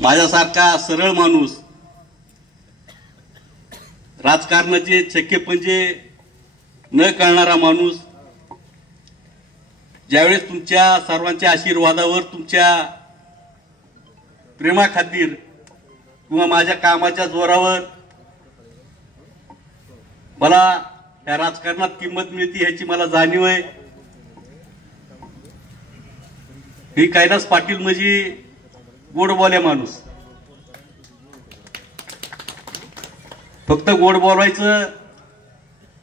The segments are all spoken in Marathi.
माझ्यासारखा सरळ माणूस राजकारणाचे चक्केपंजे न कळणारा माणूस ज्यावेळेस तुमच्या सर्वांच्या आशीर्वादावर तुमच्या प्रेमाखातीर किंवा माझ्या कामाच्या जोरावर मला या राजकारणात किंमत मिळते ह्याची मला जाणीव आहे। ही कैलास पाटील म्हणजे गोड बोल्या माणूस, फक्त गोड बोलवायचं,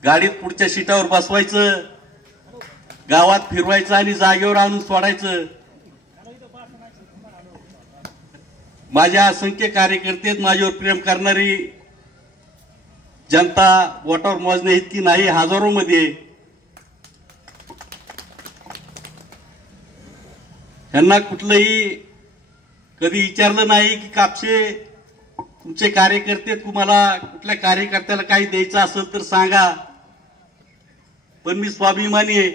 गाडीत पुढच्या सीटावर बसवायचं, गावात फिरवायचं आणि जागेवर आणून सोडायचं। माझ्या असंख्य कार्यकर्ते, माझ्यावर प्रेम करणारी जनता बोटावर मोजणे इतकी नाही, हजारो मध्ये। त्यांना कुठलंही कधी विचारलं नाही की कापसे तुमचे कार्यकर्ते, तुम्हाला कुठल्या कार्यकर्त्याला काही द्यायचं असेल तर सांगा, पण मी स्वाभिमानी आहे।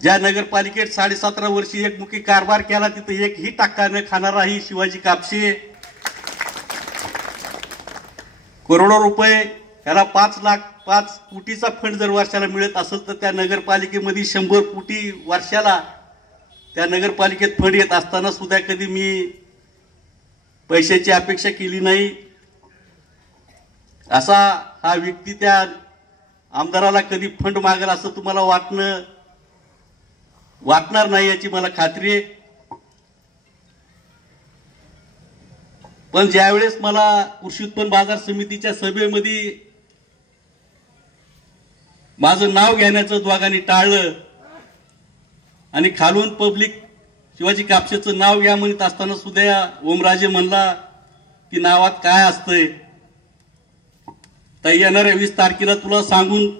ज्या नगरपालिकेत 17.5 वर्षी एकमुखी कारभार केला तिथे एकही टक्का न खाणारा ही शिवाजी कापसे करोडो रुपये, त्याला 5 कोटीचा फंड जर वर्षाला मिळत असेल तर त्या नगरपालिकेमध्ये 100 कोटी वर्षाला त्या नगरपालिकेत फंड येत असताना सुद्धा कधी मी पैशाची अपेक्षा केली नाही। असा हा व्यक्ती त्या आमदाराला कधी फंड मागेल असं तुम्हाला वाटणार नाही याची मला खात्री आहे। पण ज्यावेळेस मला कृषी उत्पन्न बाजार समितीच्या सभेमध्ये माझं नाव घेण्याचं दोघांनी टाळलं आणि खालून पब्लिक शिवाजी कापसेचं नाव घ्या म्हणत असताना सुद्धा ओमराजे म्हणला की नावात काय असतंय, तर येणाऱ्या 20 तारखेला तुला सांगून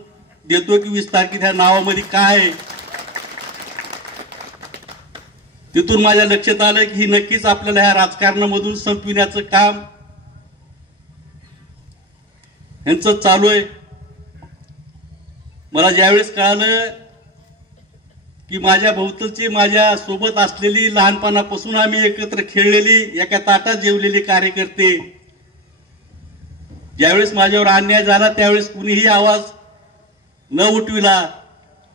देतो की 20 तारखेला ह्या नावामध्ये काय आहे। तिथून माझ्या लक्षात आलं की ही नक्कीच आपल्याला ह्या राजकारणामधून संपविण्याचं काम यांचं चालू आहे। मला ज्यावेळेस कळालं की माझ्या भोवतीची, माझ्या सोबत असलेली, लहानपणापासून आम्ही एकत्र खेळलेली, एका ताटात जेवलेली कार्यकर्ते, ज्यावेळेस माझ्यावर अन्याय झाला त्यावेळेस कुणीही आवाज न उठविला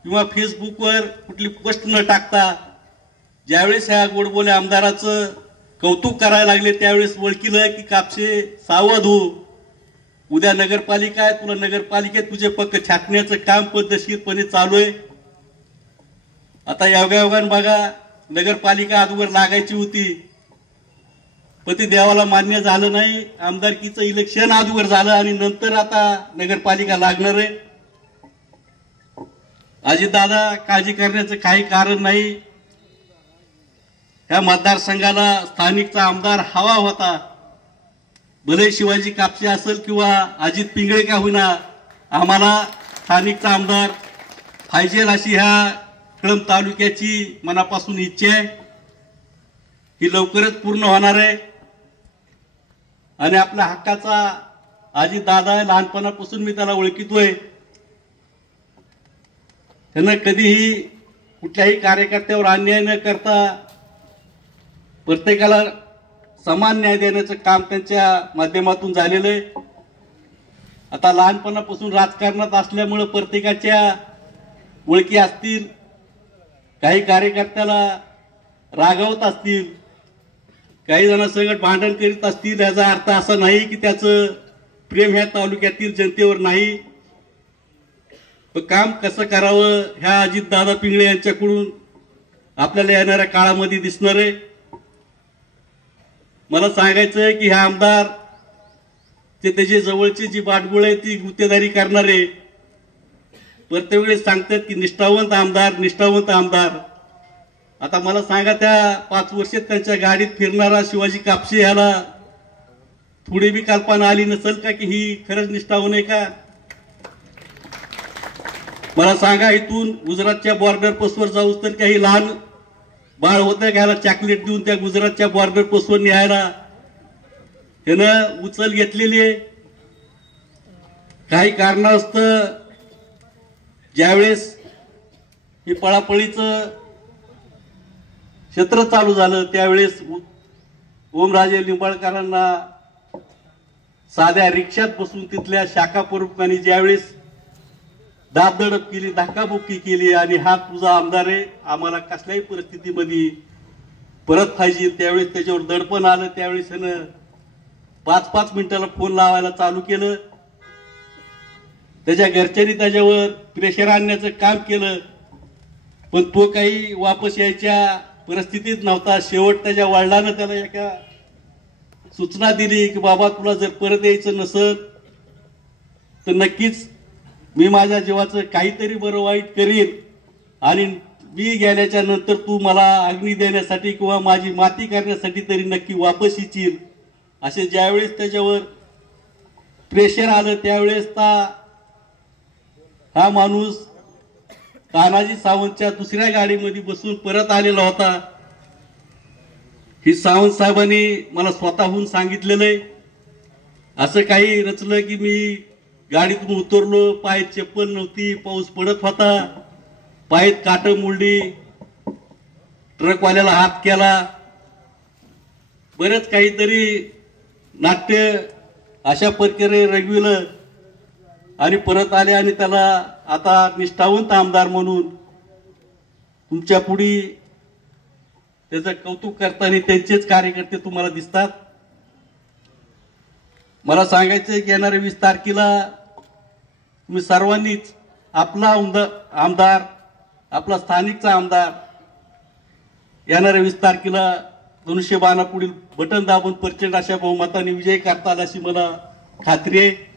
किंवा फेसबुकवर कुठली पोस्ट न टाकता ज्यावेळेस ह्या गोडबोल्या आमदाराचं कौतुक करायला लागले त्यावेळेस ओळखीलं की कापसे सावध हो, उद्या नगरपालिका आहे, तुला नगरपालिकेत तुझे पक्क छाटण्याचं काम पद्धतशीरपणे चालू आहे। आता योगायोगाने बघा, नगरपालिका अगोदर लागायची होती पण ते देवाला मान्य झालं नाही, आमदारकीचं इलेक्शन अगोदर झालं आणि नंतर आता नगरपालिका लागणार आहे। अजितदादा, काळजी करण्याचं काही कारण नाही। ह्या मतदारसंघाला स्थानिकचा आमदार हवा होता, भले शिवाजी कापसे असेल किंवा अजित पिंगळे का होईना, आम्हाला स्थानिकचा आमदार पाहिजे अशी ह्या कळंब तालुक्याची मनापासून इच्छा आहे। ही लवकरच पूर्ण होणार आहे आणि आपल्या हक्काचा अजितदादा आहे, लहानपणापासून मी त्याला ओळखितोय। त्यांना कधीही कुठल्याही कार्यकर्त्यावर अन्याय न करता प्रत्येकाला समान न्याय देण्याचं काम त्यांच्या माध्यमातून झालेलं आहे। आता लहानपणापासून राजकारणात असल्यामुळे प्रत्येकाच्या ओळखी असतील, काही कार्यकर्त्याला रागावत असतील, काही जण संगत भांडण करीत असतील, याचा अर्थ असा नाही की त्याचं प्रेम ह्या तालुक्यातील जनतेवर नाही। काम कसं करावं ह्या अजितदादा पिंगळे यांच्याकडून आपल्याला येणाऱ्या काळामध्ये दिसणार आहे। मला सांगायचं आहे की हा आमदार ते त्याच्या जवळची जी बाटबुळ आहे ती गुत्तेदारी करणारे प्रत्येक वेळेस सांगतात की निष्ठावंत आमदार, निष्ठावंत आमदार। आता मला सांगा, त्या 5 वर्षात त्यांच्या गाडीत फिरणारा शिवाजी कापसे ह्याला थोडी बी कल्पना आली नसेल का की ही खरंच निष्ठावंत आहे का? मला सांगा, इथून गुजरातच्या बॉर्डर पोस्टवर जाऊस तर काही लहान बाळ होतं घ्यायला चॉकलेट देऊन त्या गुजरातच्या बॉर्डर पोस्टवर न्यायला त्यानं उचल घेतलेली आहे। काही कारणास्तव ज्यावेळेस हे पळापळीचं क्षेत्र चालू झालं त्यावेळेस ओमराजे निंबाळकरांना साध्या रिक्षात बसून तिथल्या शाखा प्रमुखांनी ज्यावेळेस दाबदडप केली, धक्काबुक्की केली आणि हा तुझा आमदार आहे, आम्हाला कसल्याही परिस्थितीमध्ये परत पाहिजे, त्यावेळेस त्याच्यावर दडपण आलं. त्यावेळेस त्यानं 5-5 मिनिटाला फोन लावायला चालू केलं. त्याच्या घरच्यांनी त्याच्यावर प्रेशर आणण्याचं काम केलं, पण तो काही वापस यायच्या परिस्थितीत नव्हता. शेवट त्याच्या वडिलांना त्याला एका सूचना दिली की बाबा तुला जर परत यायचं नसत तर नक्कीच मी माझ्या जीवाचं काहीतरी बरं वाईट करीन आणि मी गेल्याच्या नंतर तू मला अग्नी देण्यासाठी किंवा माझी माती करण्यासाठी तरी नक्की वापस येशील. असे ज्यावेळेस त्याच्यावर प्रेशर आलं त्यावेळेस हा माणूस तानाजी सावंतच्या दुसऱ्या गाडीमध्ये बसून परत आलेला होता. ही सावंत साहेबांनी मला स्वतःहून सांगितलेलं आहे. असं काही रचलं की मी गाडीतून उतरलो, पायात चप्पल नव्हती, पाऊस पडत होता, पायात काटं मुरली, ट्रकवाल्याला हात केला, बरेच काहीतरी नाट्य अशा प्रकारे रंगविलं आणि परत आले आणि त्याला आता निष्ठावंत आमदार म्हणून तुमच्या पुढे त्याचं कौतुक करताना त्यांचेच कार्यकर्ते तुम्हाला दिसतात. मला सांगायचंय की येणाऱ्या 20 तारखेला तुम्ही सर्वांनीच आपला आमदार, आपला स्थानिकचा आमदार येणाऱ्या 20 तारखेला धनुष्यबाणा पुढील बटन दाबून प्रचंड अशा बहुमताने विजय करताल अशी मला खात्री आहे.